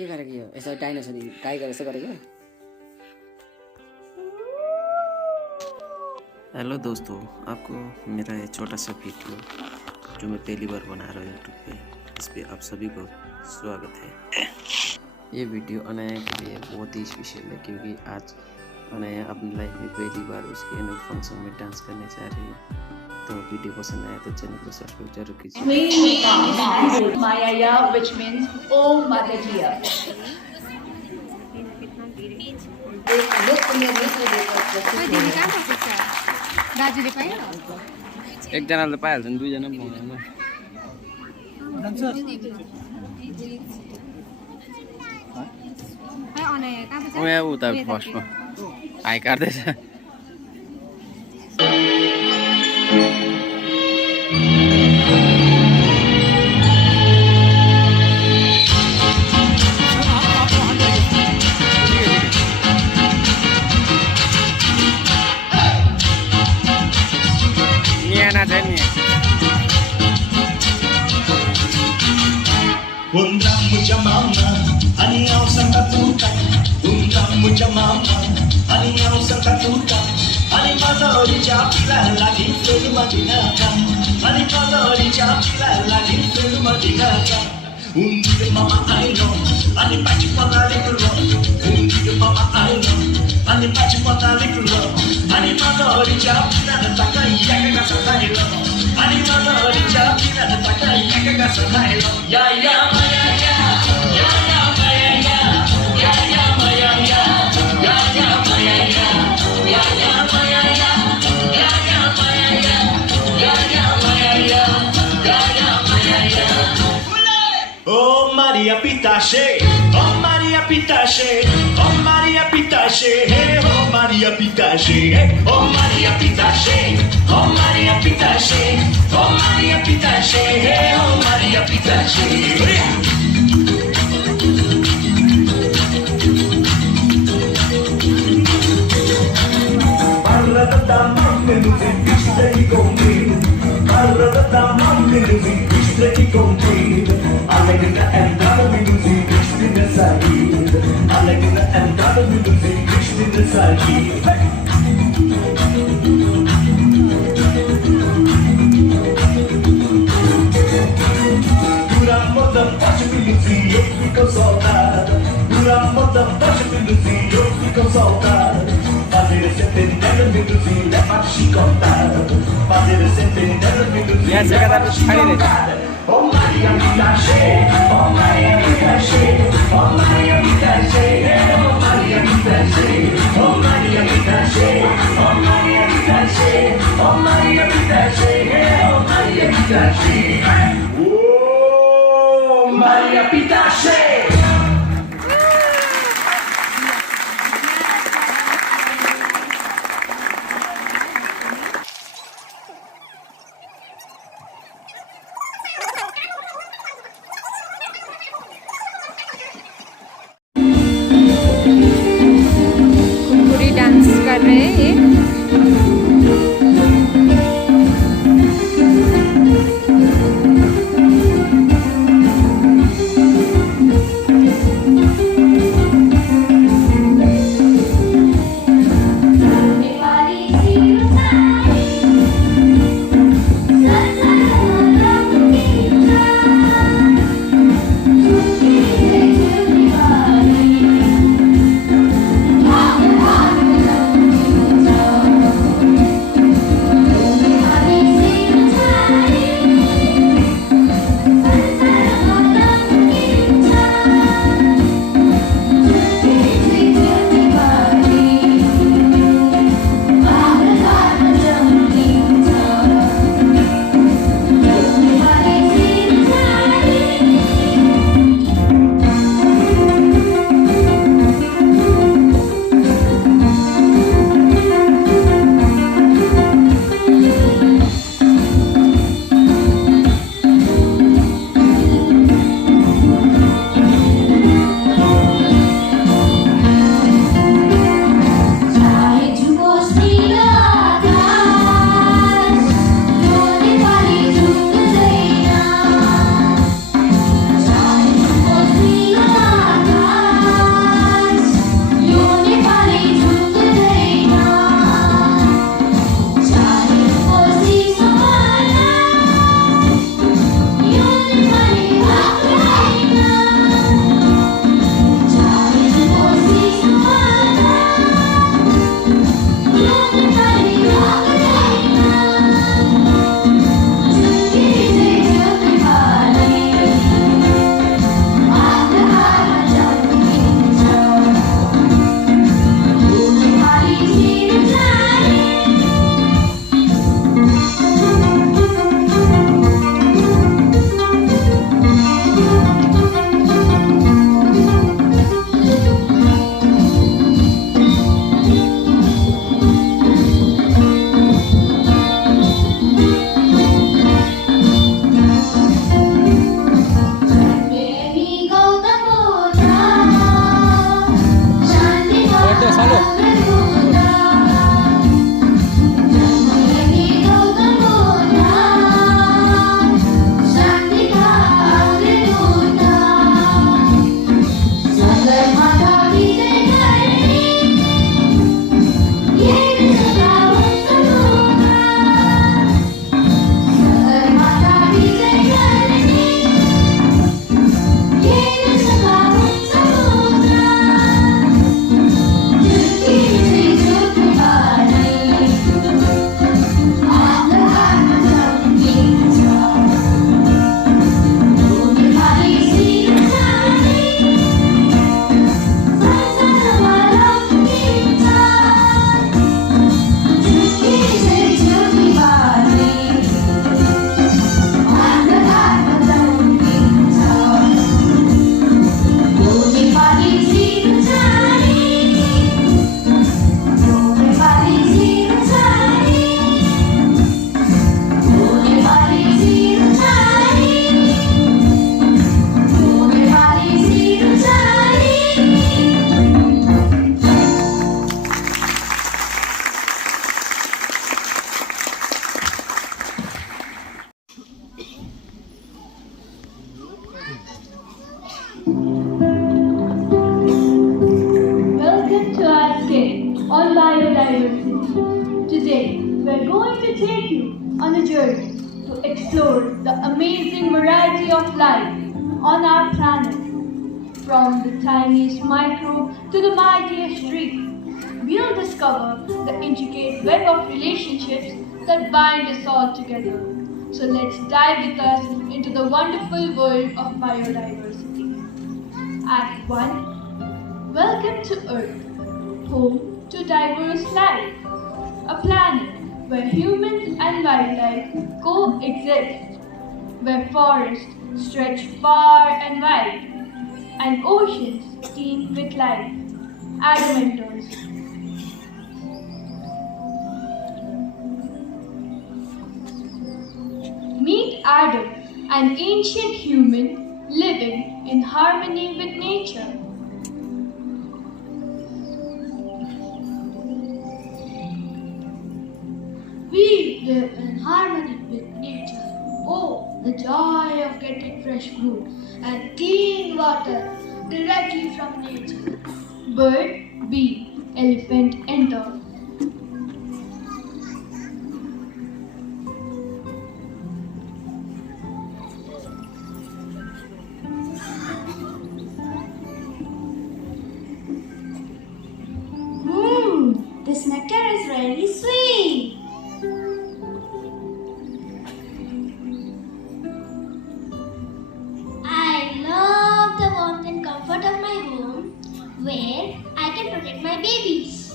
के गरेको यो यसो dinosaur tiger यसो गरेको। हेलो दोस्तों, आपको मेरा ये छोटा सा वीडियो जो मैं पहली बार बना रहा हूँ यूट्यूब पे, इस पे आप सभी को स्वागत है। ये वीडियो अनाया के लिए बहुत ही स्पेशल है क्योंकि आज अनाया अपनी लाइफ में पहली बार उसके एनुअल फंक्शन में डांस करने जा रही है। तो वीडियो पसंद आया तो चैनल को सब्सक्राइब जरूर कीजिए। Mayaya, which means oh mother dear. एकजनाले त पाइहाल्छ नि, दुईजना पनि पाउँदैन। यहाँ उता फर्स्टमा high काट्दैछ। Undang mucha mama, aniau santa puta. Undang mucha mama, aniau santa puta. Ani mazori chapila lagi felu madinaka. Ani mazori chapila lagi felu madinaka. Undi mama I know, ani pachi pada liklo. Undi mama I know, ani pachi pada liklo. Ani mazori chapila takai yaga satailo. Ani mazori chapila takai yaga satailo. Ya ya maya ya, ya ya maya ya, ya ya maya ya, ya ya maya ya, ya ya maya ya, ya ya maya ya, ya ya maya ya, ya ya maya ya. Oh Maria Pitache, oh Maria Pitache, oh Maria Pitache, hey oh Maria Pitache, hey oh Maria Pitache, oh Maria Pitache, oh Maria Pitache, hey oh Maria Pitache. Parla da damne luzi piste I convido. Parla da damne luzi piste I convido. Allegna entrata mi luzi piste ne salida. Allegna entrata mi luzi piste ne salida. Duramo da pace mi luzi io fico soldato. Duramo da pace mi luzi io fico soldato. Fazer centenário de luzes é para chicotada. Fazer centenário de luzes é para chicotada. Oh Maria Pitache, oh Maria Pitache, oh Maria Pitache, oh Maria Pitache, oh Maria Pitache, oh Maria Pitache, oh Maria Pitache, oh Maria Pitache. Oh Maria Pitache. Dance कर रहे हैं ये। journey to explore the amazing variety of life on our planet. From the tiniest microbe to the mightiest tree, we'll discover the intricate web of relationships that bind us all together. So let's dive with us into the wonderful world of biodiversity. Act 1. Welcome to Earth, home to diverse life. A planet where humans and wildlife coexist, where forests stretch far and wide, and oceans teem with life. Adam enters. Meet Adam, an ancient human living in harmony with nature. We live in harmony with nature. Oh, the joy of getting fresh fruit and clean water directly from nature. Bird B. Elephant enter. This nectar is really sweet. I love the warmth and comfort of my home where I can protect my babies.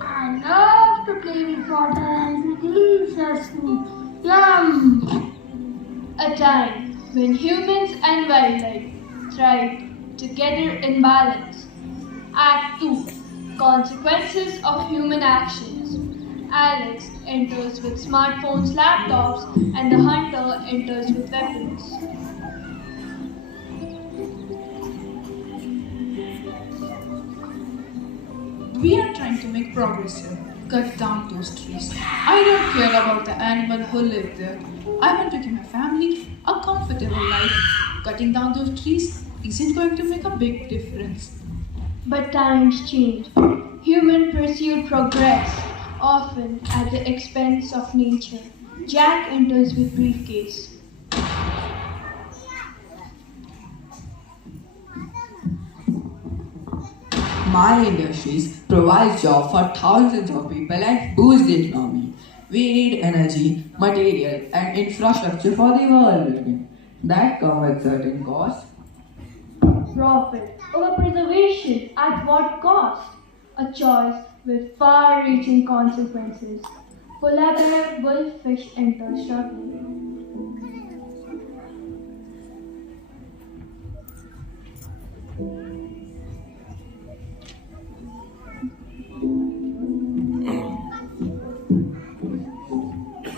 I love to play with water and delicious food. Yum! A time when humans and wildlife thrive together in balance. Act 2. Consequences of human actions. Alex enters with smartphones, laptops, and the hunter enters with weapons. We are trying to make progress here. Cut down those trees. I don't care about the animal who live there. I want to give my family a comfortable life. Cutting down those trees isn't going to make a big difference. But times change. Human pursue progress, often at the expense of nature. Jack enters with briefcase. My industries provide jobs for thousands of people and boost the economy. We need energy, material, and infrastructure for the world. That comes at certain cost. Profit over preservation at what cost? A choice with far-reaching consequences. Polar bear, wolffish enter struggling.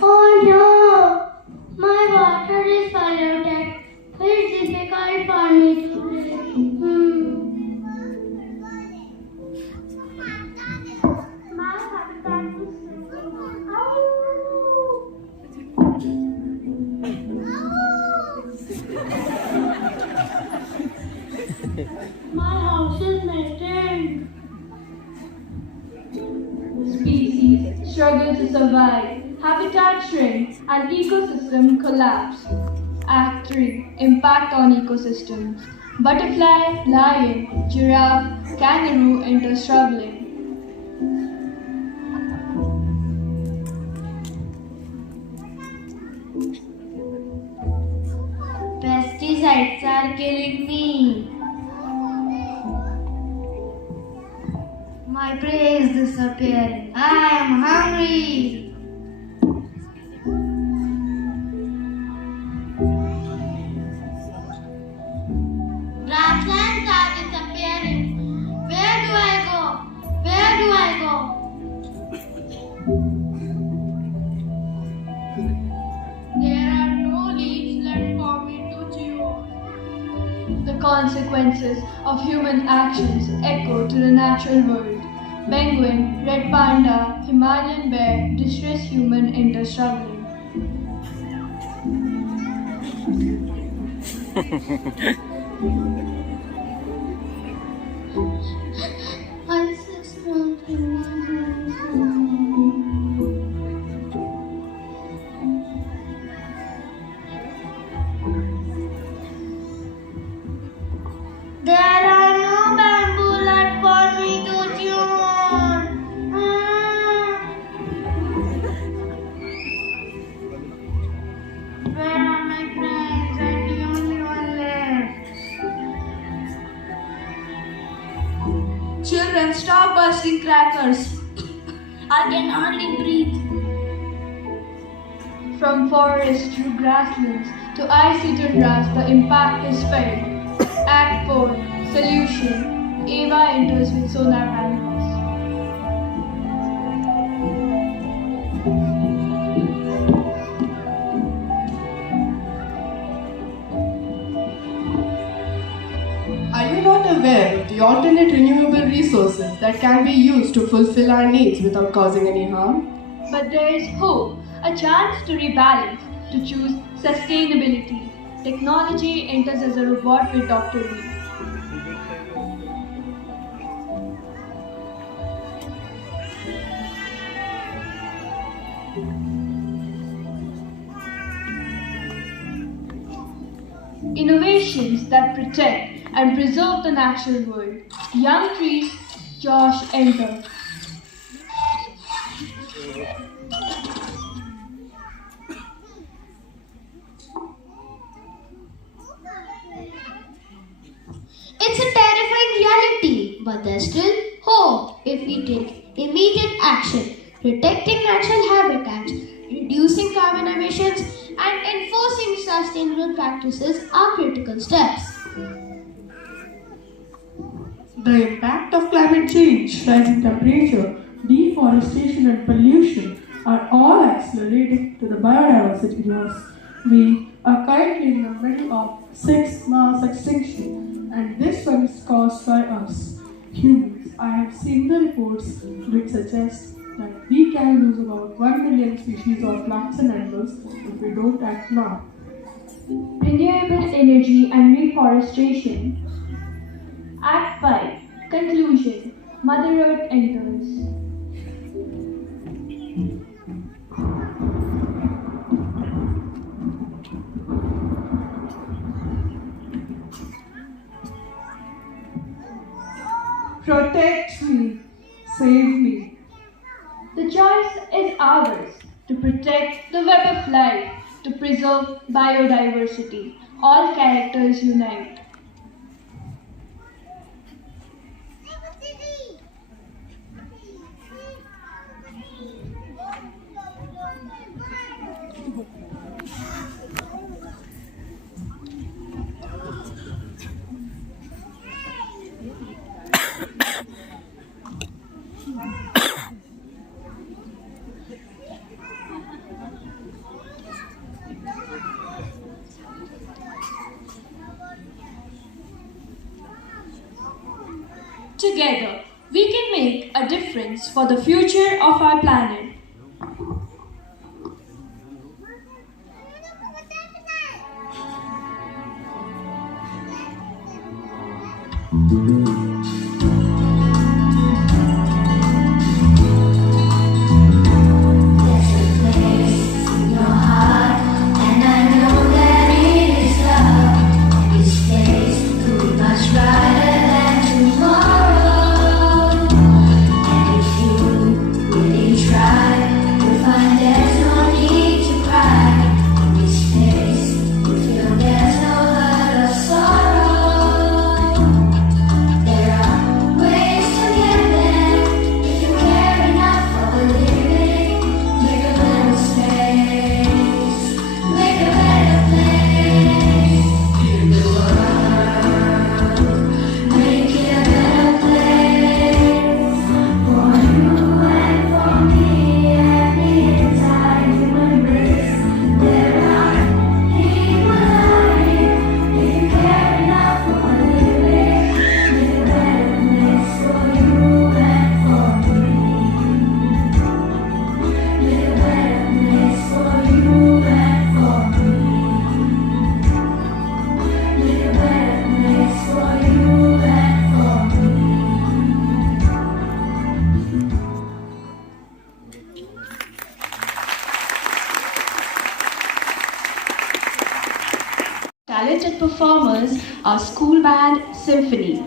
Oh no! My water is polluted. It's difficult for me to drink. My habitat is sinking. My house is melting. Species struggle to survive. Habitat shrink and ecosystem collapse. Act 3. Impact on ecosystems. Butterfly, lion, giraffe, kangaroo enter struggling. Pesticides are killing me. My prey is disappearing. I am hungry. Grasslands are disappearing. Where do I go? Where do I go? There are no leaves left for me to chew on. The consequences of human actions echo to the natural world. Penguin, red panda, Himalayan bear, distressed human enter struggling. My sister children, stop bursting crackers. I can hardly breathe. From forests to grasslands to icy tundras, the impact is felt. Act 4. Solution. Ava enters with sonar panels. Are you not aware of the alternate renewable resources that can be used to fulfill our needs without causing any harm? But there is hope, a chance to rebalance, to choose sustainability. Technology enters as a robot with Dr. Lee. Innovations that protect and preserve the natural world. Young trees, Josh enter. It's a terrifying reality, but there's still hope if we take immediate action. Protecting natural habitats, reducing carbon emissions, and enforcing sustainable practices are critical steps. The impact of climate change, rising temperature, deforestation and pollution are all accelerating to the biodiversity loss. We are currently in the middle of 6th mass extinction, and this one is caused by us, humans. I have seen the reports which suggest that we can lose about 1 million species of plants and animals if we don't act now. Renewable energy and reforestation. Act 5. Conclusion. Mother Earth enters. Protect me, save me. The choice is ours to protect the web of life, to preserve biodiversity. All characters unite. Together, we can make a difference for the future of our planet. Talented performers are School Band Symphony.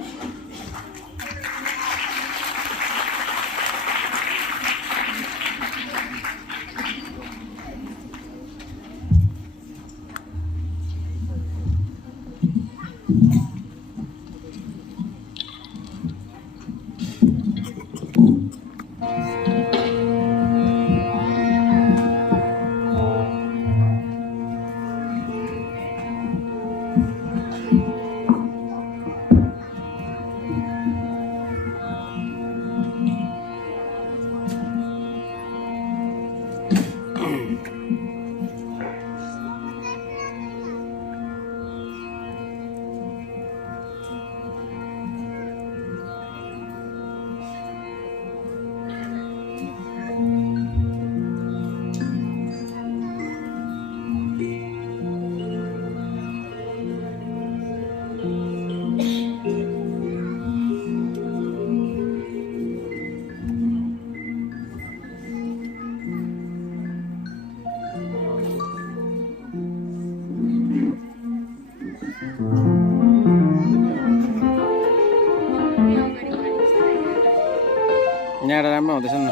यहाँबाट राम्रो हुँदैछ नि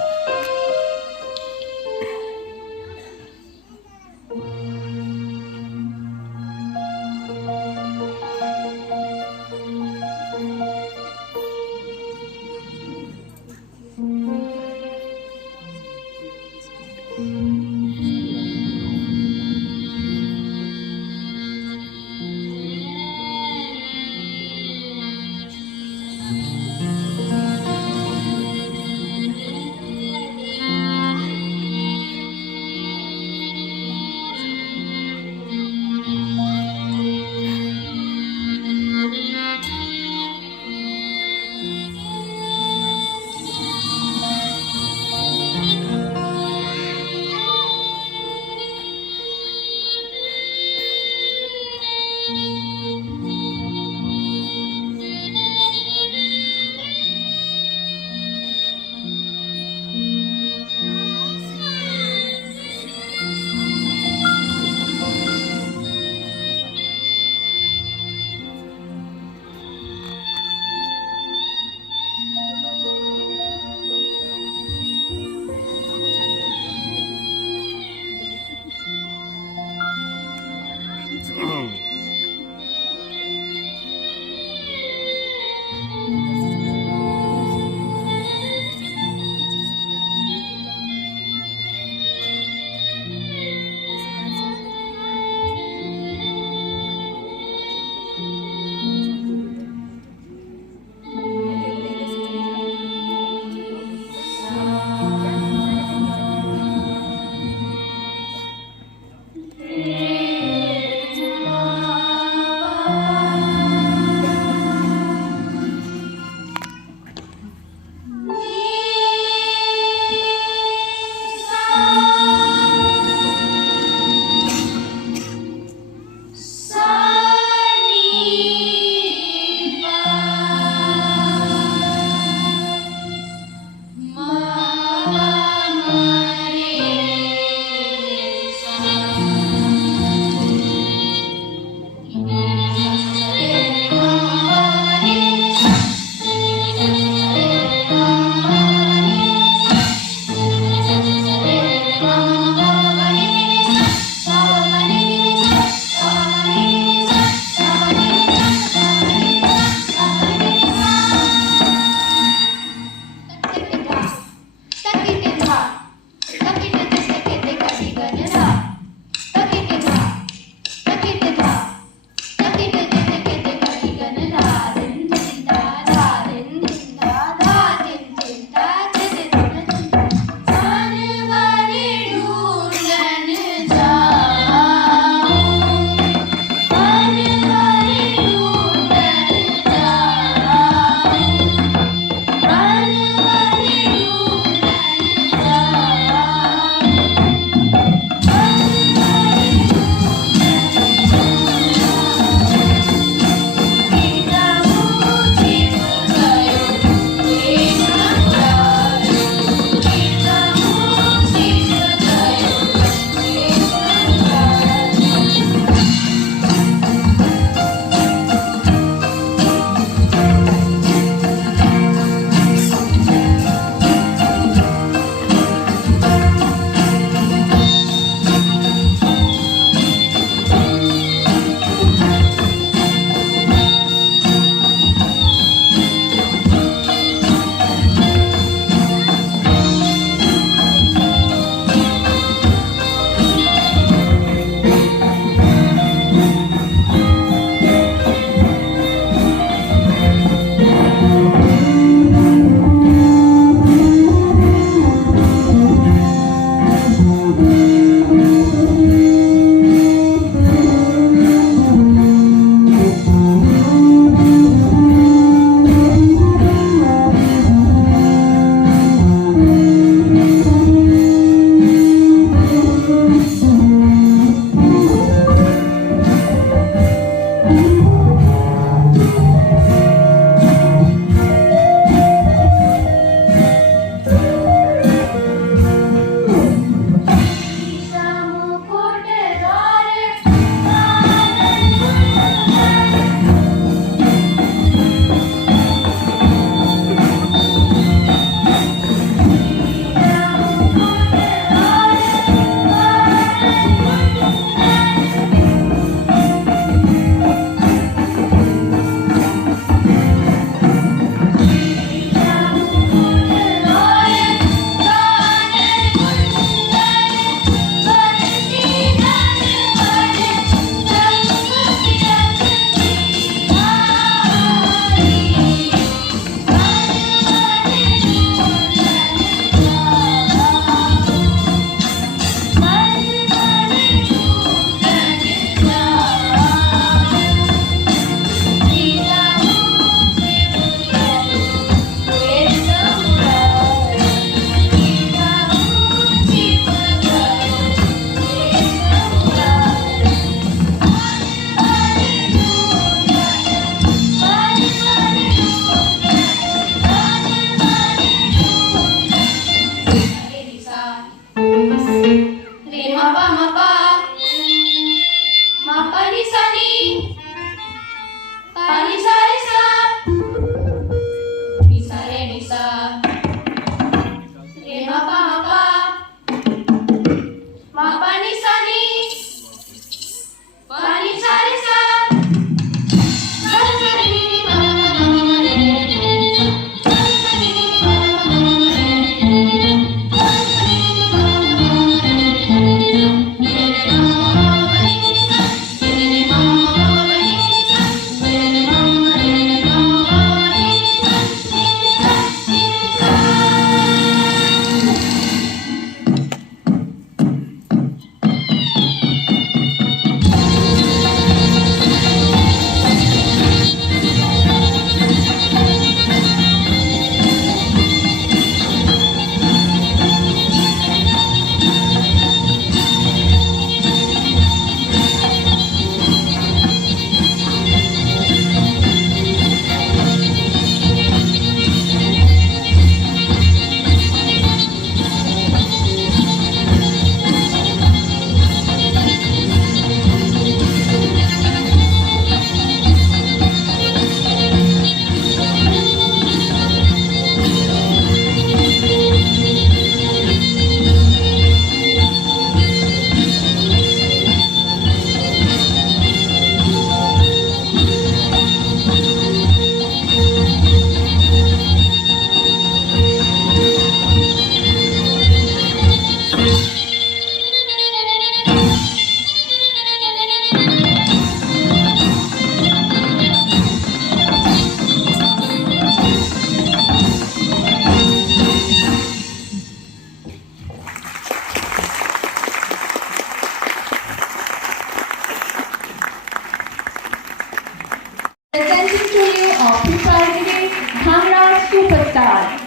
Presenting to you our pre-primary Bhangra Superstar.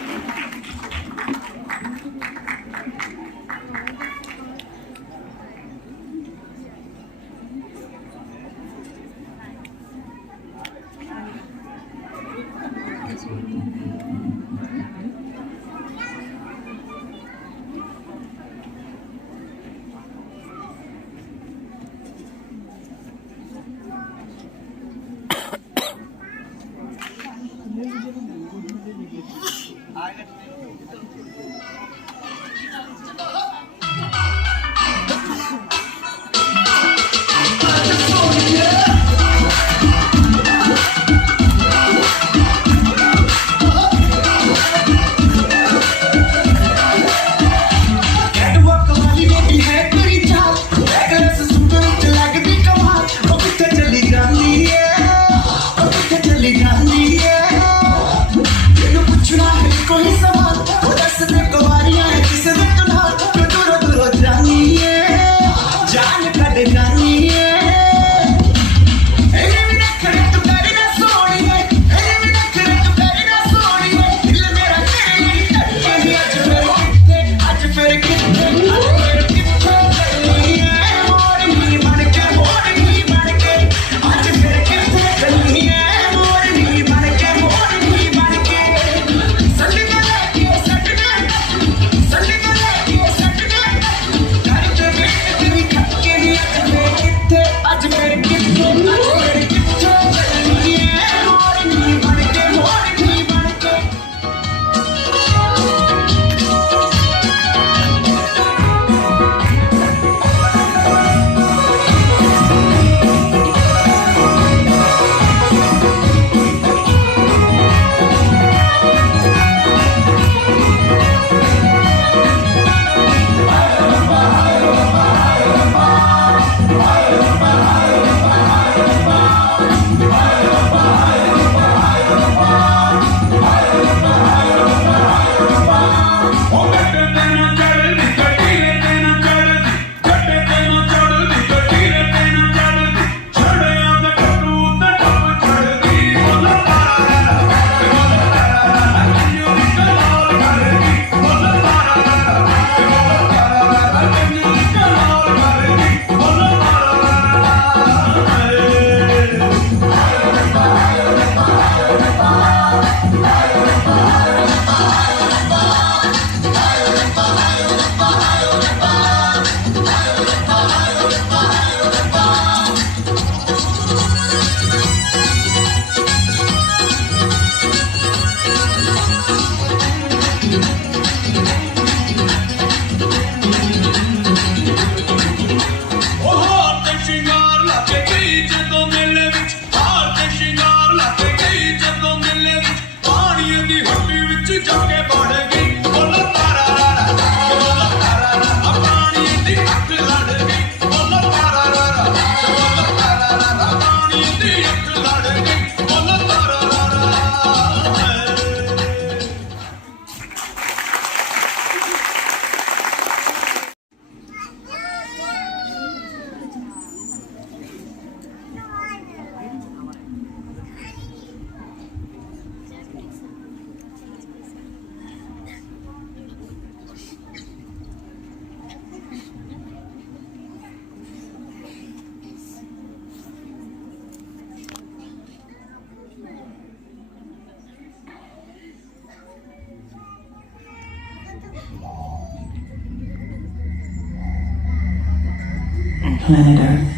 Planet Earth,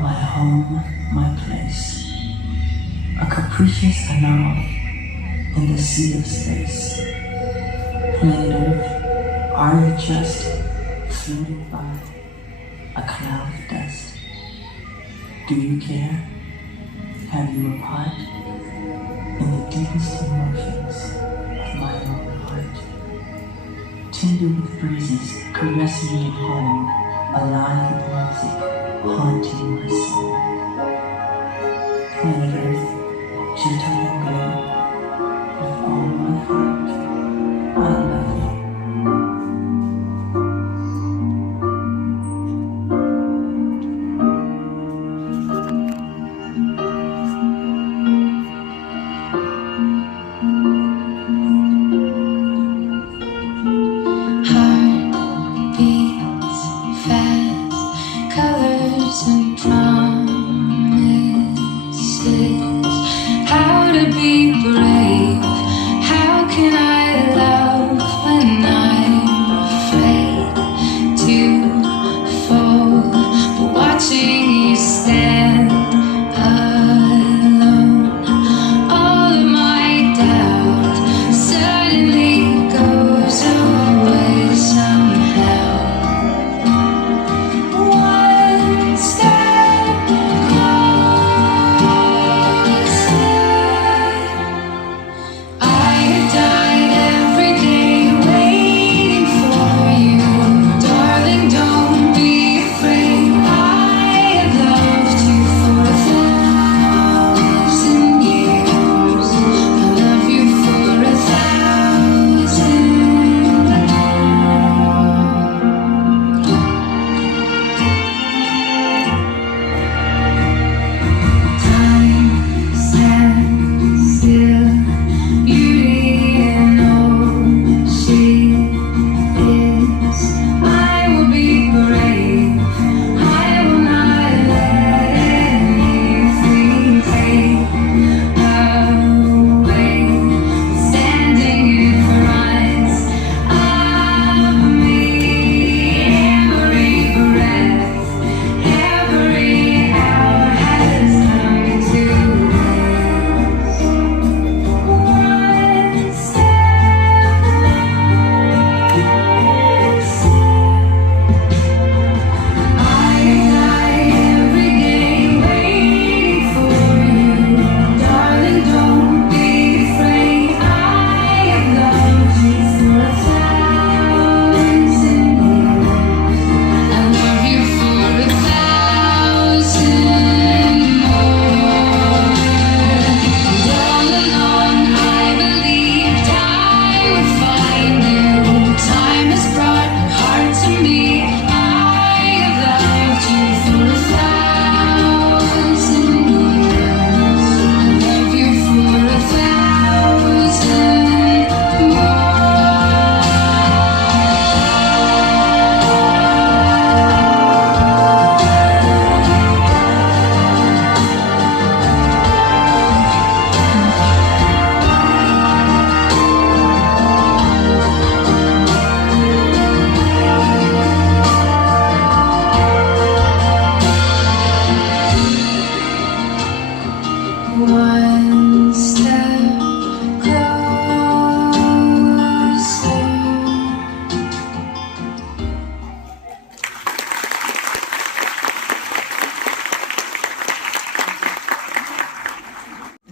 my home, my place, a capricious anomaly in the sea of space. Planet Earth, are you just floating by a cloud of dust? Do you care? Have you a part in the deepest emotions of my own heart? Tender with breezes, caressing me at home, alive with music, haunting my soul. Planet Earth, gentle and good, with all my heart, I love you.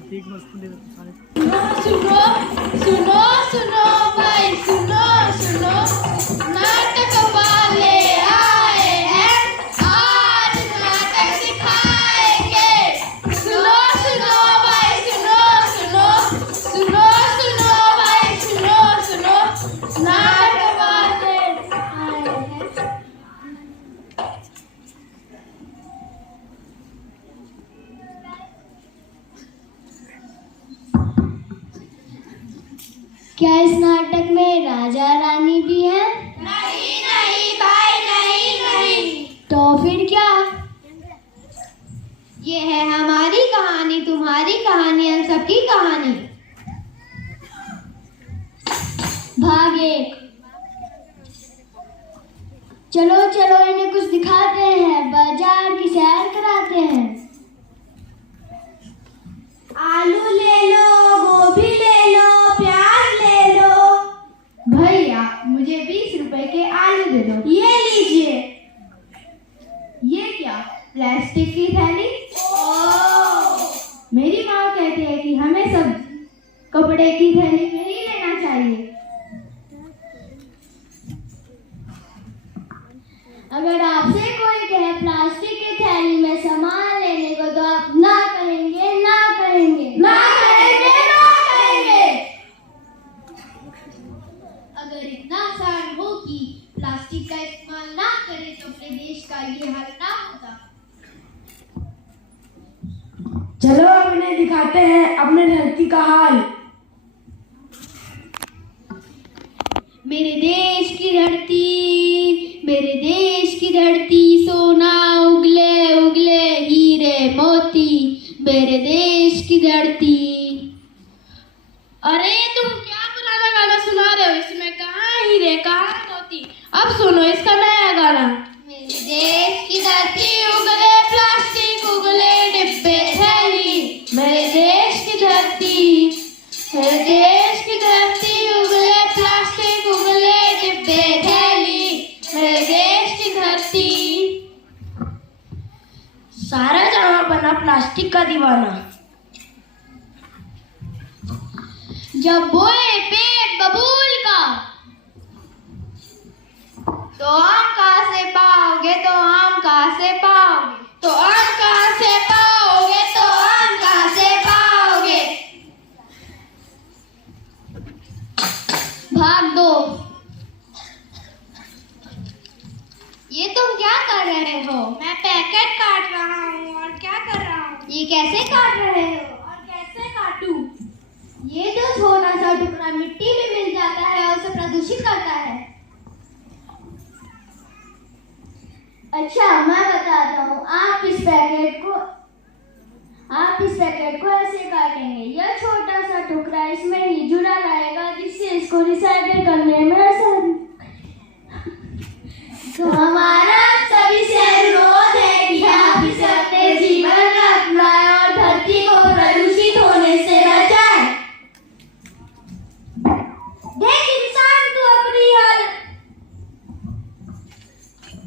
सुनो सुनो सुनो भाई सुनो सुनो, नाटक वाले आए हैं, आज नाटक सिखाएंगे। सुनो सुनो भाई सुनो सुनो, सुनो सुनो भाई सुनो सुनो, नाटक वाले आए हैं। क्या इस नाटक में राजा रानी भी हैं? नहीं नहीं भाई नहीं नहीं। तो फिर क्या? ये है हमारी कहानी, तुम्हारी कहानी, हम सबकी कहानी। भाग एक। चलो चलो इन्हें कुछ दिखाते हैं, बाजार की सैर कराते हैं। आलू ले लो, गोभी ले लो, प्याज ले लो। भैया मुझे 20 रुपए के आलू दे दो। ये लीजिए। ये क्या, प्लास्टिक की थैली? मेरी माँ कहती है कि हमें सब कपड़े की थैली में ही लेना चाहिए। अगर आपसे कोई कहे प्लास्टिक की थैली में सामान लेने को तो आप ना करेंगे ना करेंगे ना करेंगे ना करेंगे। अगर इतना आसान हो कि प्लास्टिक का इस्तेमाल ना करें तो अपने देश का ये हाल ना होता। चलो अब इन्हें दिखाते हैं अपने धरती का हाल। मेरे देश की धरती, मेरे देश की धरती, सोना उगले उगले हीरे मोती, मेरे देश की धरती। अरे तुम क्या पुराना गाना सुना रहे हो? इसमें कहाँ हीरे कहाँ मोती। अब सुनो इसका नया गाना। मेरे देश की धरती उगले प्लास्टिक उगले डिब्बे थैली, मेरे देश की धरती, मेरे देश की धरती उगले प्लास्टिक उगले डिब्बे थैली, मेरे देश की धरती। सारा जहां बना प्लास्टिक का दीवाना। जब बोए पेट बबूल का, तो आम कहाँ से पाओगे, तो आम कहाँ से पाओगे, तो आम कहाँ से पाओगे, तो आम कहाँ से पाओगे। भाग दो। ये तुम क्या कर रहे हो? मैं पैकेट काट रहा हूँ। और क्या कर रहा हूँ? ये कैसे काट रहे हो? और कैसे काटूं? ये जो छोटा सा टुकड़ा मिट्टी में मिल जाता है और उसे प्रदूषित करता है। अच्छा मैं बताता हूँ, आप इस पैकेट को ऐसे काटेंगे। यह छोटा सा टुकड़ा इसमें ही जुड़ा रहेगा जिससे इसको रिसाइकिल करने में आसानी। तो हमारा सभी से अनुरोध है कि आप इसे अपने जीवन में अपनाएं और धरती को प्रदूषित होने से बचाएं। देख इंसान तू अपनी हालत,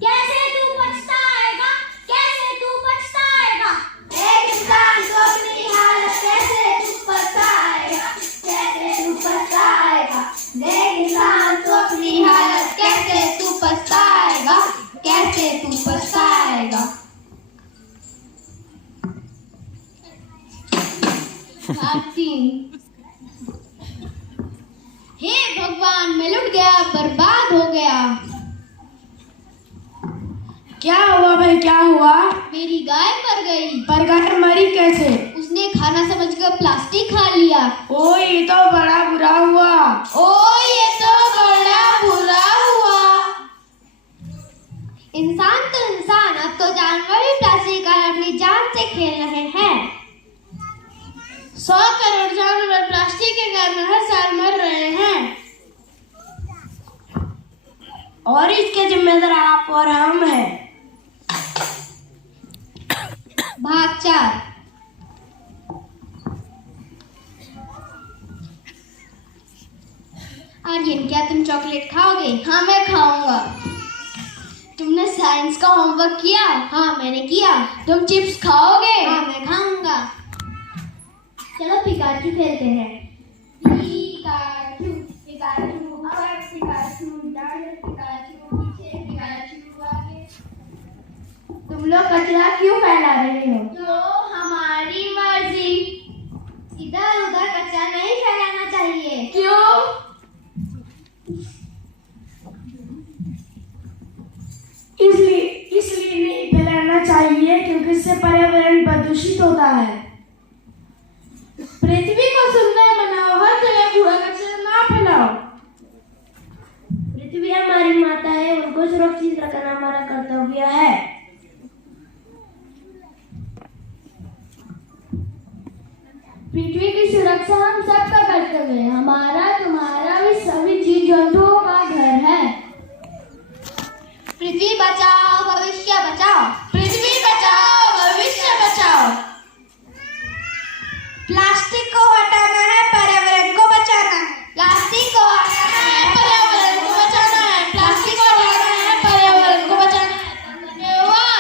कैसे तू पछताएगा, कैसे तू पछताएगा। देख इंसान तू अपनी हालत, कैसे तू पछताएगा, कैसे तू पछताएगा। देख इंसान तू अपनी हालत, कैसे तू पछताएगा, कैसे तू पछताएगा। हे भगवान, मैं लुट गया, बर्बाद हो गया। क्या हुआ भाई, क्या हुआ? मेरी गाय मर गई। पर गाय मरी कैसे? उसने खाना समझकर प्लास्टिक खा लिया। ओ ये तो बड़ा बुरा हुआ। ओ ये तो बड़ा बुरा हुआ। इंसान तो इंसान, अब तो जानवर भी प्लास्टिक का अपनी जान से खेल रहे हैं। 100 करोड़ जानवर प्लास्टिक के कारण हर साल मर रहे हैं। और इसके जिम्मेदार आप और हम हैं। भाग 4। आर्यन, क्या तुम चॉकलेट खाओगे? हाँ मैं खाऊंगा। तुमने साइंस का होमवर्क किया? हाँ मैंने किया। तुम चिप्स खाओगे? हाँ मैं खाऊंगा। चलो पिकाचू खेलते हैं। पिकाचू पिकाचू आगे पिकाचू दाएं पिकाचू पीछे पिकाचू आगे। तुम लोग कचरा क्यों फैला रहे हो? तो हमारी मर्जी। इधर उधर कचरा नहीं फैलाना चाहिए। क्यों? इसलिए नहीं फैलाना चाहिए क्योंकि इससे पर्यावरण प्रदूषित होता है। पृथ्वी को सुंदर बनाओ, हर जगह कूड़ा कचरा ना फैलाओ। पृथ्वी हमारी माता है, उनको सुरक्षित रखना हमारा कर्तव्य है। पृथ्वी की सुरक्षा हम सबका कर्तव्य है। हमारा तुम्हारा भी सभी जीव जंतुओं का घर है। पृथ्वी बचाओ भविष्य बचाओ। पृथ्वी बचाओ भविष्य बचाओ। प्लास्टिक को हटाना है, पर्यावरण को बचाना है। प्लास्टिक को हटाना है, पर्यावरण को बचाना है। प्लास्टिक को हटाना है, पर्यावरण को बचाना है। धन्यवाद।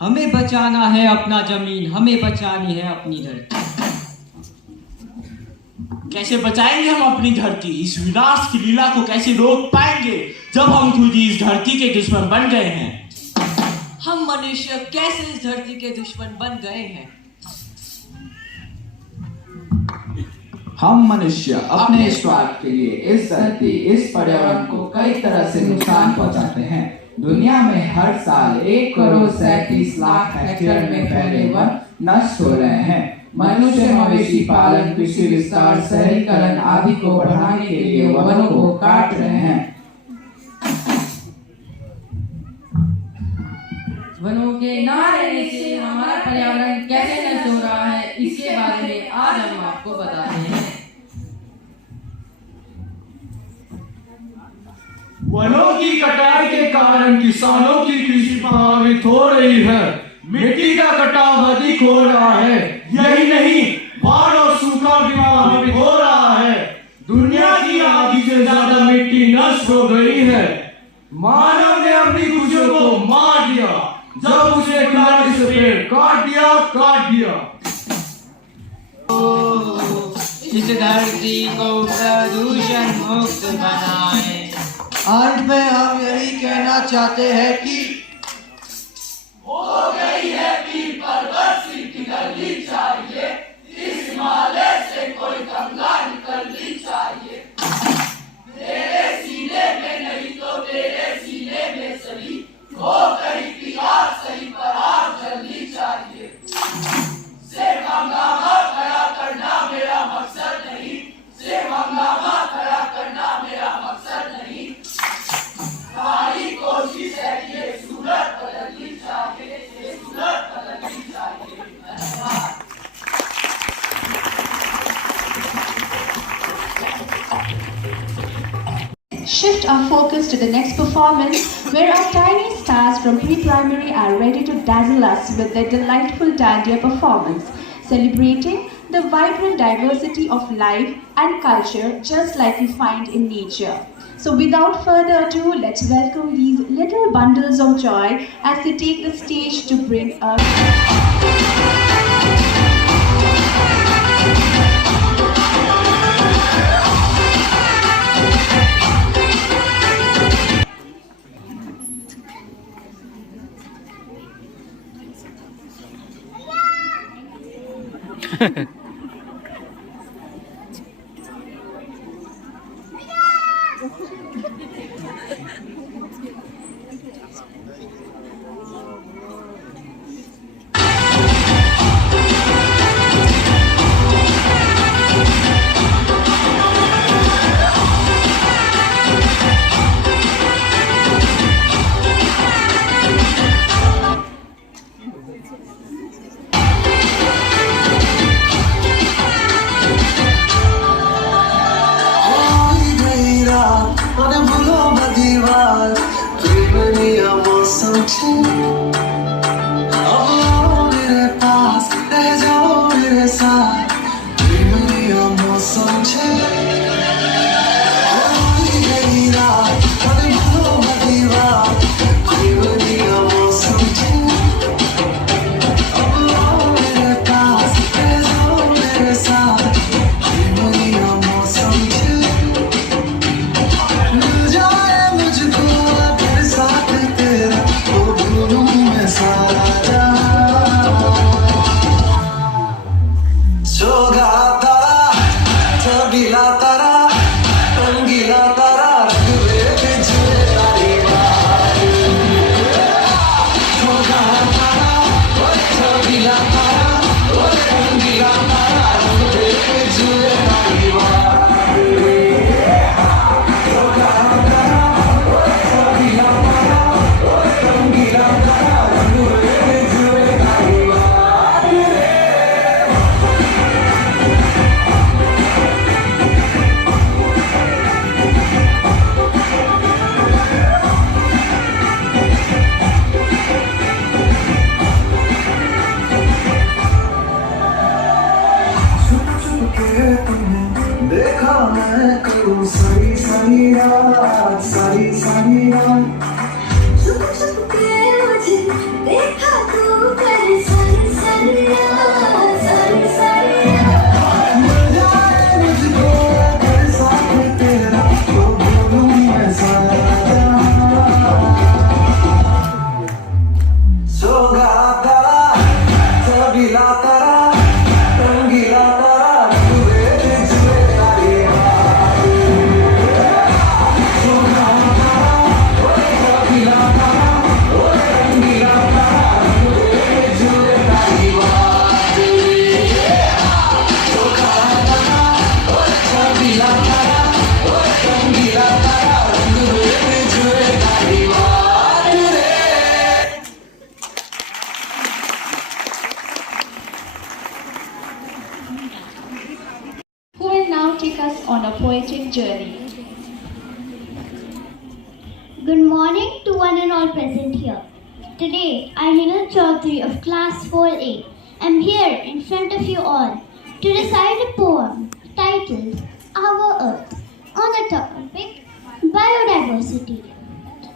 हमें बचाना है अपना जमीन, हमें बचानी है अपनी धरती। कैसे बचाएंगे हम अपनी धरती? इस विनाश की लीला को कैसे रोक पाएंगे जब हम खुद ही इस धरती के दुश्मन बन गए हैं? हम मनुष्य कैसे इस धरती के दुश्मन बन गए हैं? हम मनुष्य अपने स्वार्थ के लिए इस धरती, इस पर्यावरण को कई तरह से नुकसान पहुंचाते हैं। दुनिया में हर साल 1,37,00,000 हेक्टेयर में फैले वन नष्ट हो रहे हैं। मनुष्य मवेशी पालन, कृषि विस्तार, शहरीकरण आदि को बढ़ाने के लिए वनों को काट रहे हैं। वनों के न रहने से हमारा पर्यावरण कैसे नष्ट हो रहा है, इसके बारे में आज हम आपको बताते हैं। वनों की कटाई के कारण किसानों की कृषि प्रभावित हो रही है। मिट्टी का कटाव अधिक हो रहा है। यही नहीं, बाढ़ और सूखा भी प्रभावित हो रहा है। दुनिया की आधी से ज्यादा मिट्टी नष्ट हो गई है। मानव ने अपनी खुशियों को मार दिया जब उसे कुल्हाड़ी से पेड़ काट दिया। इस धरती को प्रदूषण मुक्त बनाएं। अंत में हम यही कहना चाहते हैं कि हो गई है पीर पर्वत से निकलनी चाहिए, इस हिमालय से कोई गंगा निकलनी चाहिए। तेरे सीने में नहीं तो तेरे सीने में सही हो, कहीं की आग सही पर आग जलनी चाहिए। सिर्फ हंगामा खड़ा करना मेरा मकसद नहीं, सिर्फ हंगामा खड़ा करना मेरा मकसद नहीं। हमारी कोशिश है कि ये सूरत बदलनी चाहिए, ये सूरत बदलनी चाहिए। Shift our focus to the next performance, where our tiny stars from pre-primary are ready to dazzle us with their delightful dandiya performance, celebrating the vibrant diversity of life and culture just like we find in nature. So without further ado, let's welcome these little bundles of joy as they take the stage to bring us सारी सारी रात, सारी सारी रात। छुप छुप के मुझे देखा तू कर सारी सारी रात, सारी सारी रात। मिल जाए मुझको अगर साथ तेरा तो बोलूं मैं सारा। सोगा तारा, चबीला तारा, रंगीला तारा, जुए जुए तारी रात। सोगा तारा, ओए चबीला तारा, ओए रंगीला तारा, जुए जुए तारी रात। सोगा तारा, ओए चबीला तारा, ओए रंगीला तारा, जुए जुए तारी रात। Who will now take us on a poetic journey. Good morning to one and all present here. Today, I, Hinal Chaudhary of Class 4A, am here in front of you all to recite a poem titled Our Earth on the topic Biodiversity.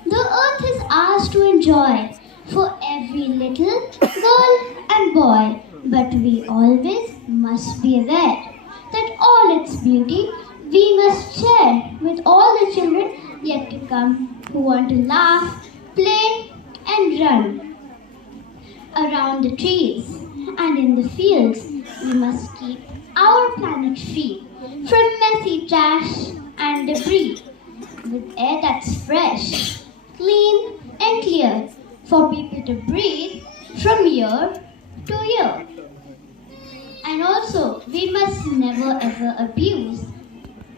The Earth is ours to enjoy for every little girl and boy, but we always must be aware that all its beauty we must share with all the children yet to come who want to laugh, play and run. Around the trees and in the fields we must keep our planet free from messy trash and debris, with air that's fresh, clean and clear for people to breathe from year to year. And also, we must never ever abuse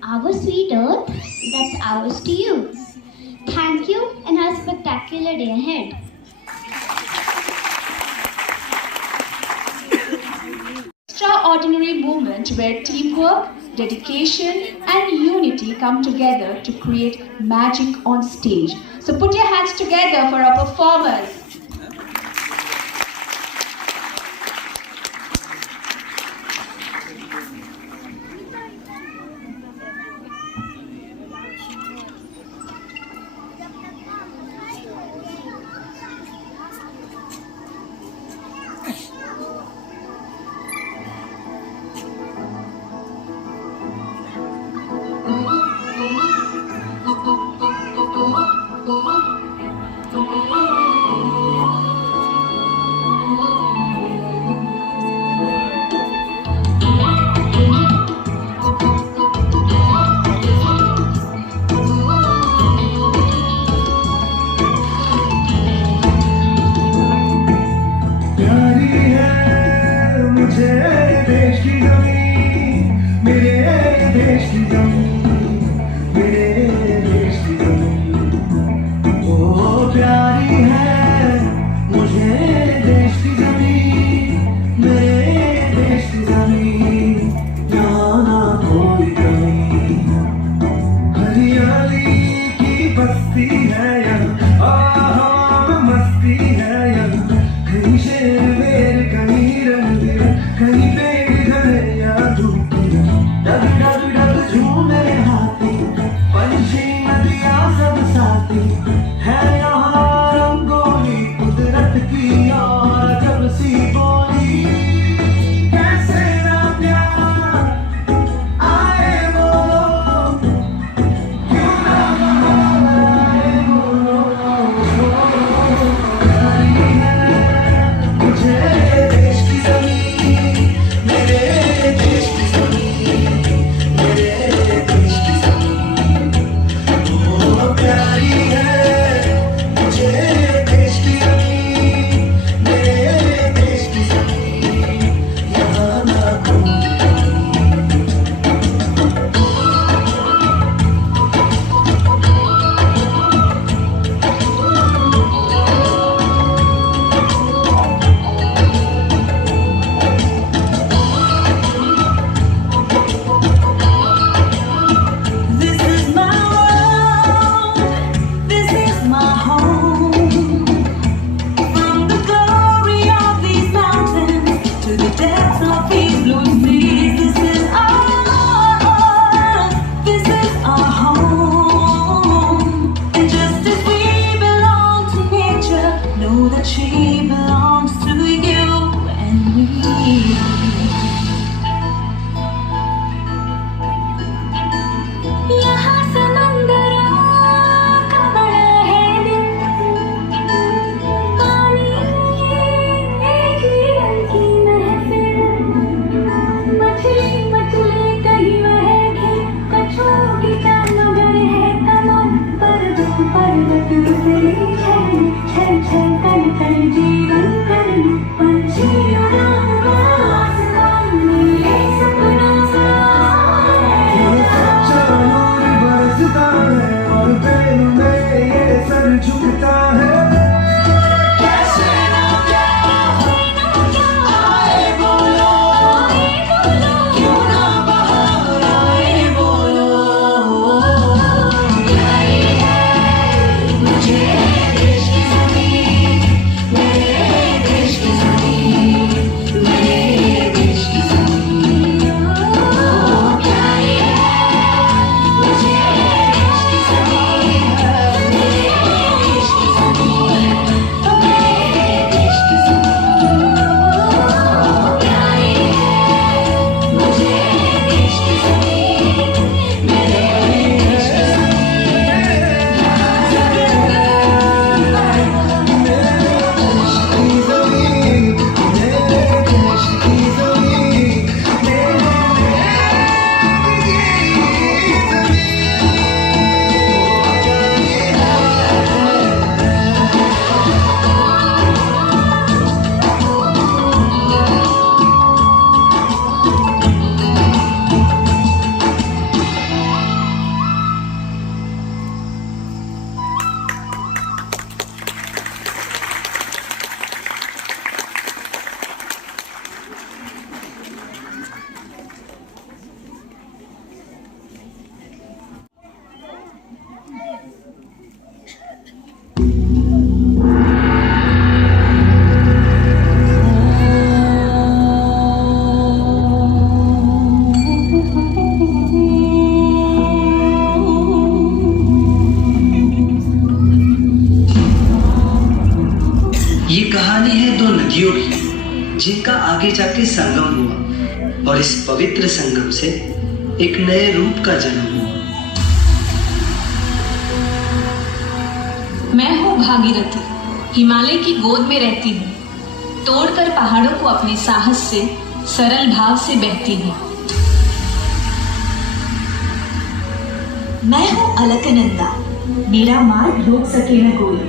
our sweet earth that's ours to use. Thank you and have a spectacular day ahead. Extraordinary moment where teamwork, dedication and unity come together to create magic on stage. So put your hands together for our performers. प्यारी है मुझे देश की ज़मीन, मेरे देश की ज़मीन, मेरे देश की ज़मीन। ओ प्यारी है मुझे देश की ज़मीन, मेरे देश की ज़मीन, यहाँ ना कोई कमी। हरियाली की बस्ती है यहाँ, आहा मस्ती है यहाँ, कहीं शेर वेर कहीं रणवीर, कहीं पेड़ घने या धूप, डग डग डग झूमे हाथी, पंछी नदियाँ सब साथी, है यहाँ रंगोली कुदरत की और जब सी बोली। कैसे ना प्यार आए बोलो, क्यों ना आए बोलो। प्यारी है मुझे देश की ज़मीन, मेरे देश की ज़मीन, मेरे देश की ज़मीन। ओ प्यारी है झुकता है कैसे ना आए बोलो क्यों ना बाहर आए बोलो प्यारी है मुझे देश की ज़मीन मेरे देश की ज़मीन मेरे देश की ज़मीन प्यारी है मुझे देश की ज़मीन मेरे देश की ज़मीन मेरे देश की ज़मीन प्यारी है मुझे देश की ज़मीन मेरे देश की ये कहानी है दो नदियों की जिनका आगे जाके संगम हुआ और इस पवित्र संगम से एक नए रूप का जन्म हुआ। मैं हूँ भागीरथी, हिमालय की गोद में रहती हूँ, तोड़कर पहाड़ों को अपने साहस से सरल भाव से बहती हूँ। मैं हूँ अलकनंदा, मेरा मार्ग रोक सके न कोई,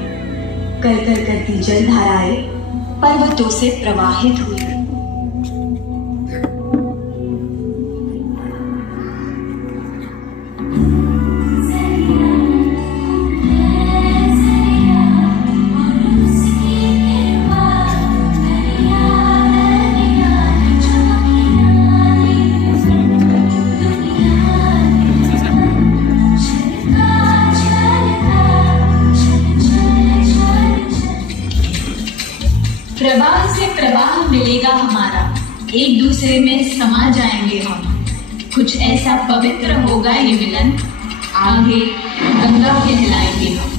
कर कर करती जलधाराएं पर्वतों से प्रवाहित हुई। प्रवाह से प्रवाह मिलेगा हमारा, एक दूसरे में समा जाएंगे हम, कुछ ऐसा पवित्र होगा ये मिलन, आगे गंगा कहलाएंगे हम।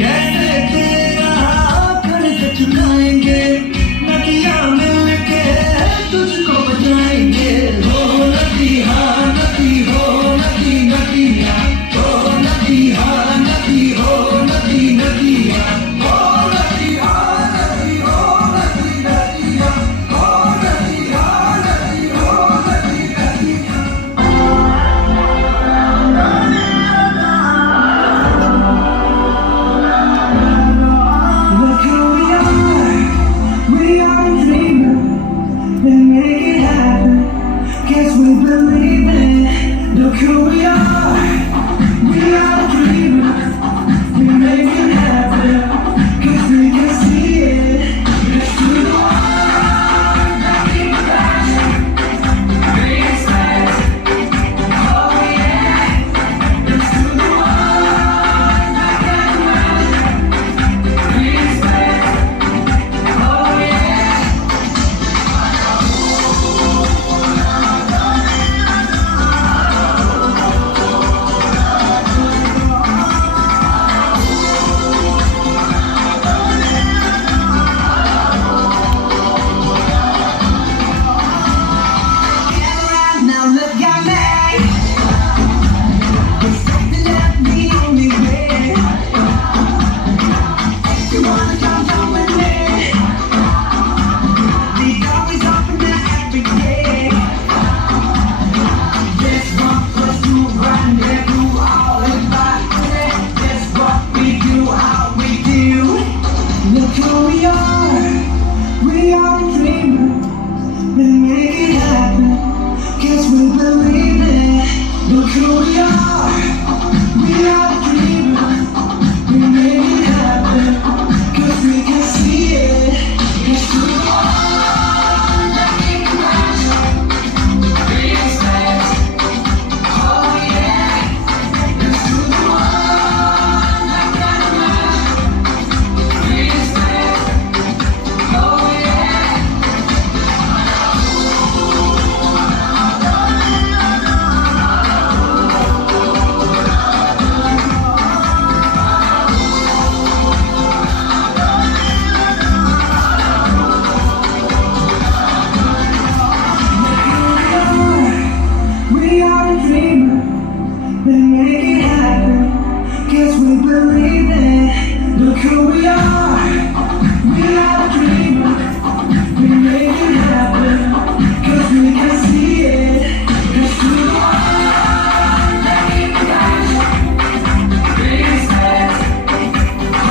कैसे तेरा कर्ज चुकाएंगे नदियां में we are the dreamers. We make it happen, 'cause we believe it. Look who we are the dreamers. We make it happen, 'cause we can see it. It's who we are, nothing can match. We expect, oh yeah. It's who we are, nothing can match. We expect, oh yeah. We are the dreamers, we make it happen, 'cause we believe it. Look who we are the dreamers, we make it happen, 'cause we can see it. It's who we are, nothing can match. We expect,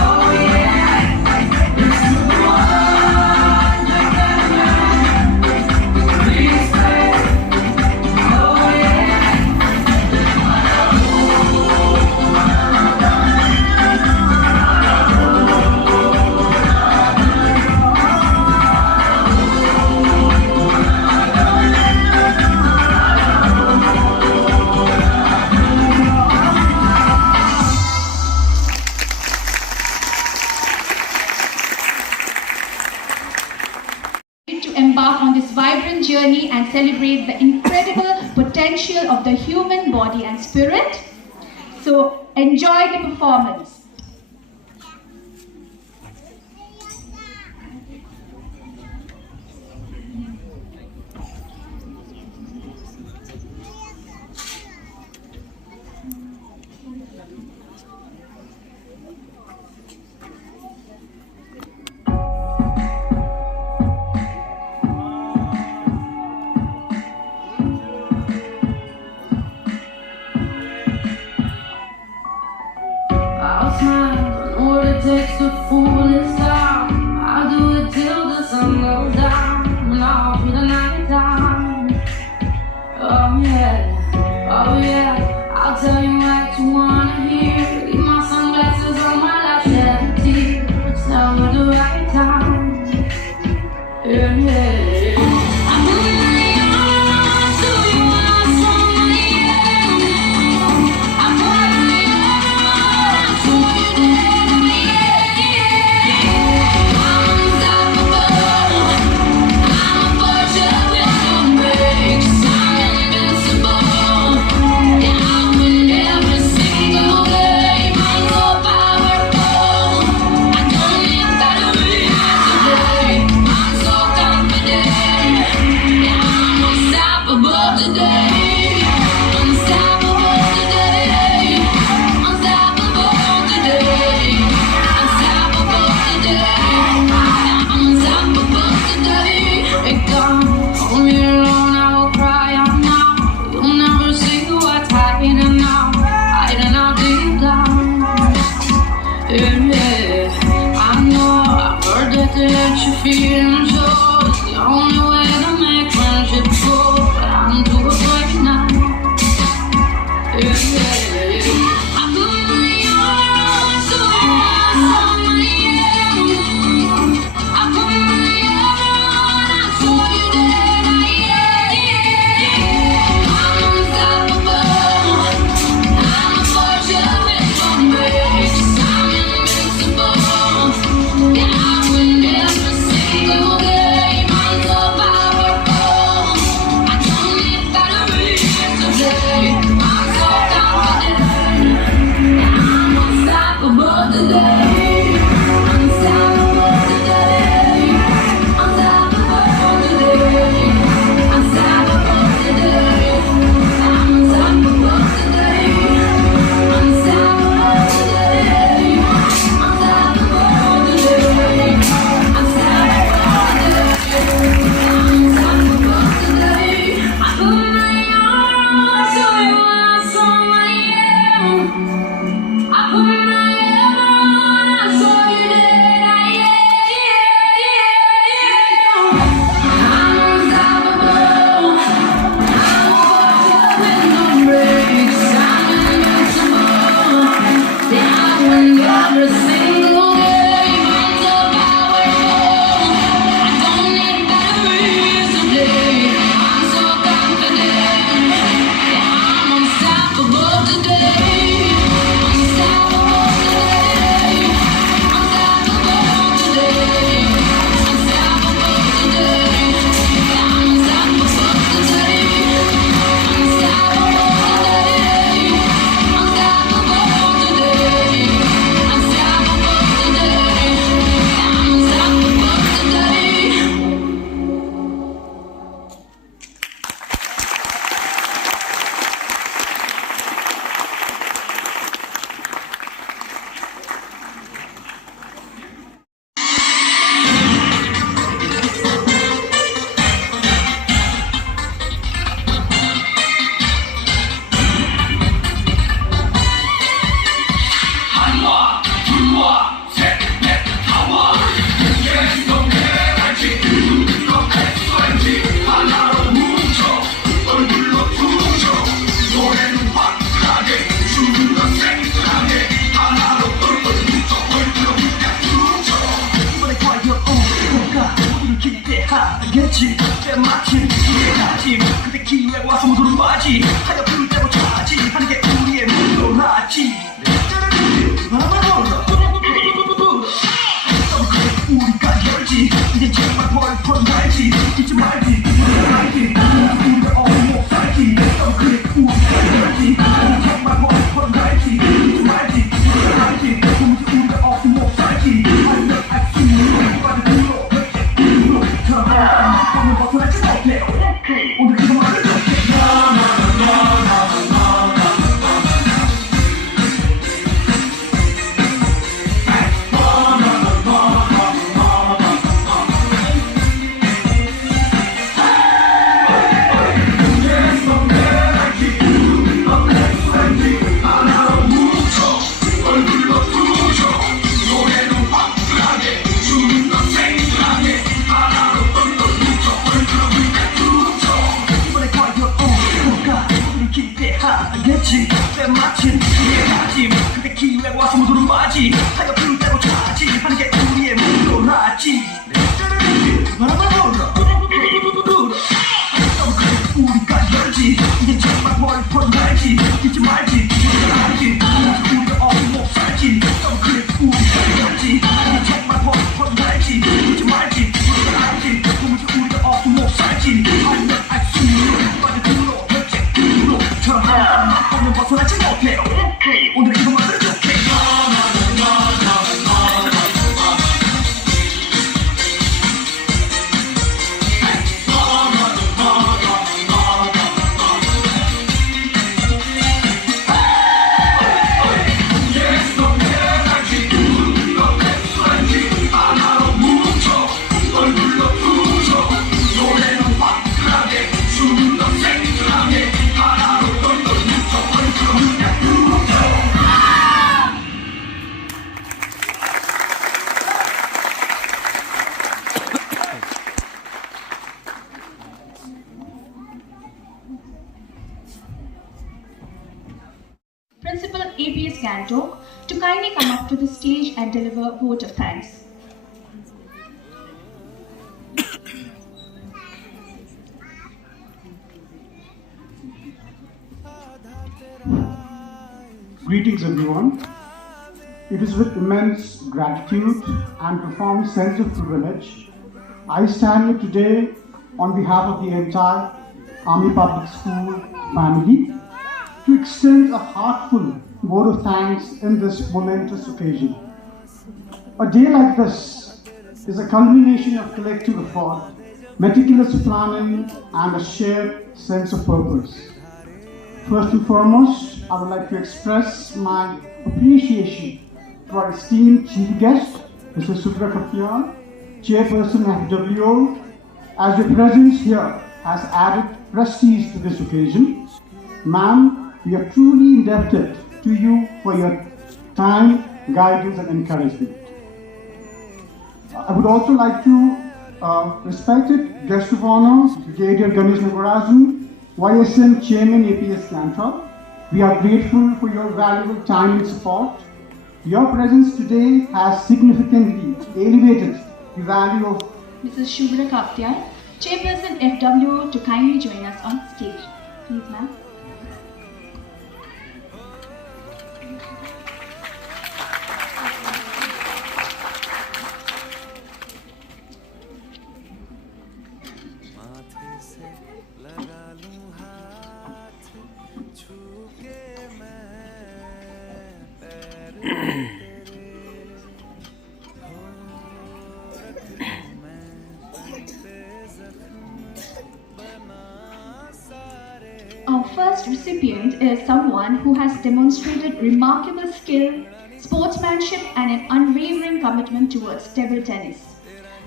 oh yeah. It's who we are, nothing can match. We expect, oh yeah. To embark on this vibrant journey and celebrate the incredible potential of the human body and spirit. So enjoy the performance. I'll smile, I know what it takes to fool this town. I'll do it till the sun goes down, and I'll be the night time. Oh yeah, I'll tell you what you wanna hear. Leave my sunglasses on my lap, shed a tear. It's never the right time. Yeah. I'm moving on to you, I'm sorry. I'm moving on to you, I'm unstoppable. I'm a fortune with no brakes. I'm invincible. Yeah, I win every single game. I'm so powerful. I don't need batteries today. I'm so confident. Yeah, I'm unstoppable today. Unstoppable today. Unstoppable today. Unstoppable today. I'm unstoppable today. Hey, God, hold me alone, I will cry out now. You'll never see what's hiding now. Hiding out deep down. Yeah, I know I've heard that they let you feel and show. It's the only way to make friendship grow. But I'm too afraid now. Yeah, I'm moving on to somebody else. I'm moving on, I show you that I am. I'm unstoppable. I'm a fortune with no brakes. I'm invincible. Yeah, I win every single game. I'm so powerful. 하겠지 때마침 이해하지 그때 기회가 와서 모두를 맞이 하여튼 때고 차지 하는 게 우리의 문도라지 바람을 불어 우리가 열지 이제 제발 벌벌 날지 잊지 말지 알지 우리가 못 살지 그래 우리가 열지 정말 벌벌 날지 잊지 말지 알지 우리가 못 살지 알면 알수 있는 것까지 불러 오늘 벗어나지 못해 오늘 그거 말을 못해 하겠지 때마침 이해하지 그때 기회가 와서 모두를 맞이 하여튼 때고 차지 하는 게 우리의 문도라지 바람을 불어 우리가 열지 이제 정말 벌벌 날지 잊지 말지 알지 우리가 못 살지 그래 우리가 열지 이제 정말 벌벌 날지 잊지 말지 알지 우리가 못 살지 알면 알수 있는 것까지 들어 오늘 벗어나지 못해요 오늘 이거 만들어 줄게 Principal APS Gantok to kindly come up to the stage and deliver a vote of thanks. Greetings everyone. It is with immense gratitude and profound sense of privilege I stand here today on behalf of the entire Army Public School family to extend a heartfelt vote of thanks in this momentous occasion. A day like this is a culmination of collective effort, meticulous planning, and a shared sense of purpose. First and foremost, I would like to express my appreciation to our esteemed chief guest, Mrs. Subhra Katiyal, Chairperson FWO, as your presence here has added prestige to this occasion. Ma'am, we are truly indebted to you for your time, guidance and encouragement. I would also like to respected guest of honor, Brigadier Ganesh Nagarajan, YSM Chairman APS Gantok. We are grateful for your valuable time and support. Your presence today has significantly elevated the value of Mrs. Subhra Katiyal, Chairperson FWO, to kindly join us on stage. Please, ma'am. Our first recipient is someone who has demonstrated remarkable skill, sportsmanship and an unwavering commitment towards table tennis.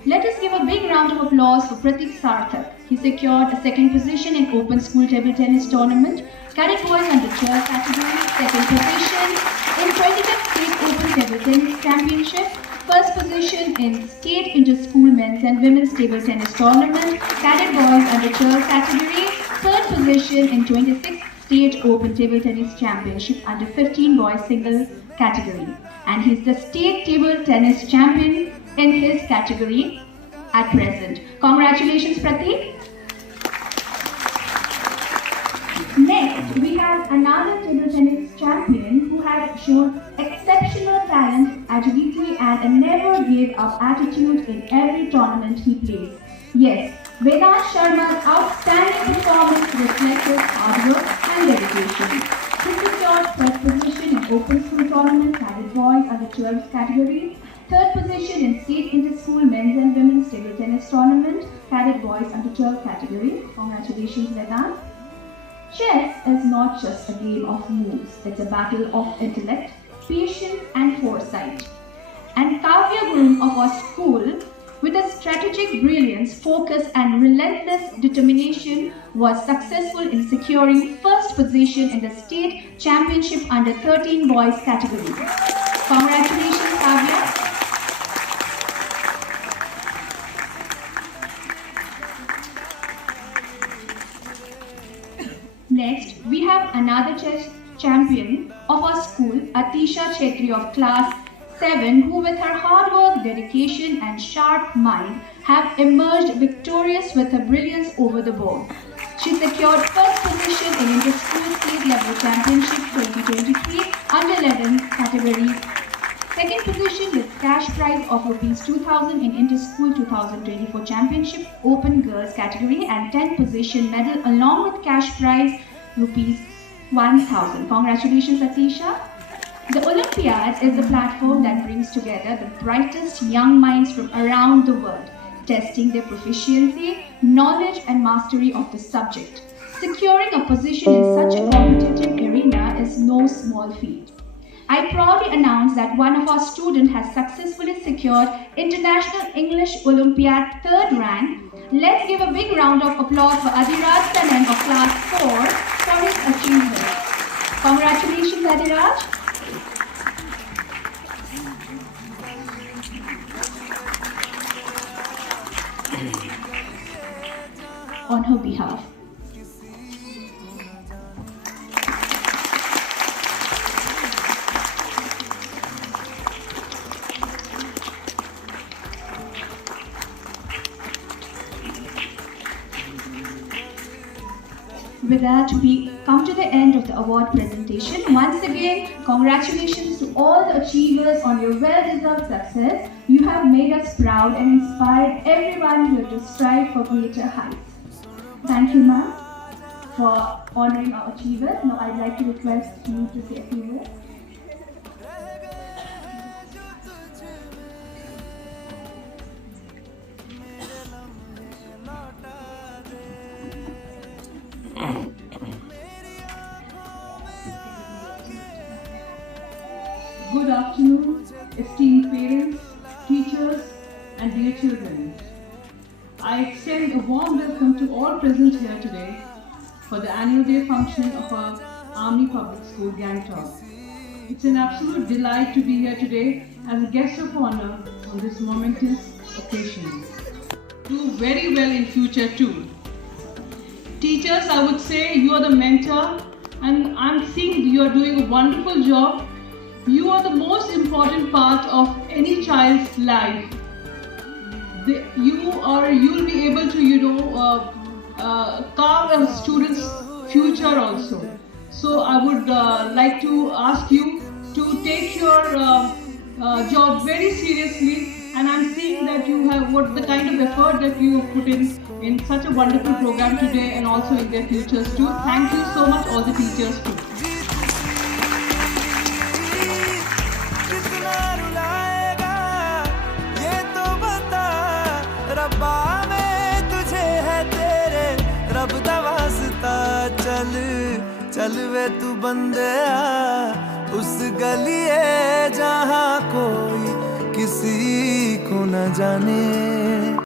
Let us give a big round of applause for Pratik Sarthak. He secured a second position in Open School Table Tennis Tournament, Cadet Boys Under 12 category, second position in 25th State Open Table Tennis Championship, first position in State Inter-School Men's and Women's Table Tennis Tournament, Cadet Boys Under 12 category, third position in 26th State Open Table Tennis Championship under 15 boys single category. And he's the State Table Tennis Champion in his category. at present. Congratulations, Pratik. Next, we have another table tennis champion who has shown exceptional talent, agility, and a never give up attitude in every tournament he plays. Yes, Vedant Sharma's outstanding performance reflects his hard work and dedication. He secured third position in Open School Tournament Cadet Boys under 12 category, third position in State Inter-School Men's and Women's Table Tennis Tournament Cadet Boys under 12 category. Congratulations, Vedant. Chess is not just a game of moves, it's a battle of intellect, patience and foresight. And Kavya Gurung of our school, with a strategic brilliance, focus and relentless determination, was successful in securing first position in the state championship under 13 boys category. Congratulations, Kavya. Next, we have another chess champion of our school, Atisha Chetri of class 7, who with her hard work, dedication and sharp mind have emerged victorious with her brilliance over the board. She secured first position in Inter-School State Level Championship 2023 under 11 category, second position with cash prize of Rs 2,000 in Inter-School 2024 Championship Open Girls category, and 10th position medal along with cash prize Rs 1,000. Congratulations, Atisha. The Olympiad is a platform that brings together the brightest young minds from around the world, testing their proficiency, knowledge and mastery of the subject. Securing a position in such a competitive arena is no small feat. I proudly announce that one of our students has successfully secured International English Olympiad 3rd rank. Let's give a big round of applause for Adiraj Sanan of class 4 for his achievement. Congratulations, Adiraj. On her behalf. With that, we come to the end of the award presentation. Once again, congratulations to all the achievers on your well-deserved success. You have made us proud and inspired everyone here to strive for greater heights. Thank you, ma'am, for honoring our achievers. Now I'd like to request you to say a few words. Good afternoon, esteemed parents, teachers, and dear children. I extend a warm welcome to all present here today for the annual day function of our Army Public School, Gangtok. It's an absolute delight to be here today as a guest of honor on this momentous occasion. Do very well in future too. Teachers, I would say you are the mentor, and I'm seeing you are doing a wonderful job. You are the most important part of any child's life. You'll be able to, carve a student's future also. So I would like to ask you to take your job very seriously, and I'm seeing that you have what the kind of effort that you have put in such a wonderful program today and also in their futures too. Thank you so much, all the teachers too. चल वे तू बंदिया उस गलिए जहाँ कोई किसी को न जाने।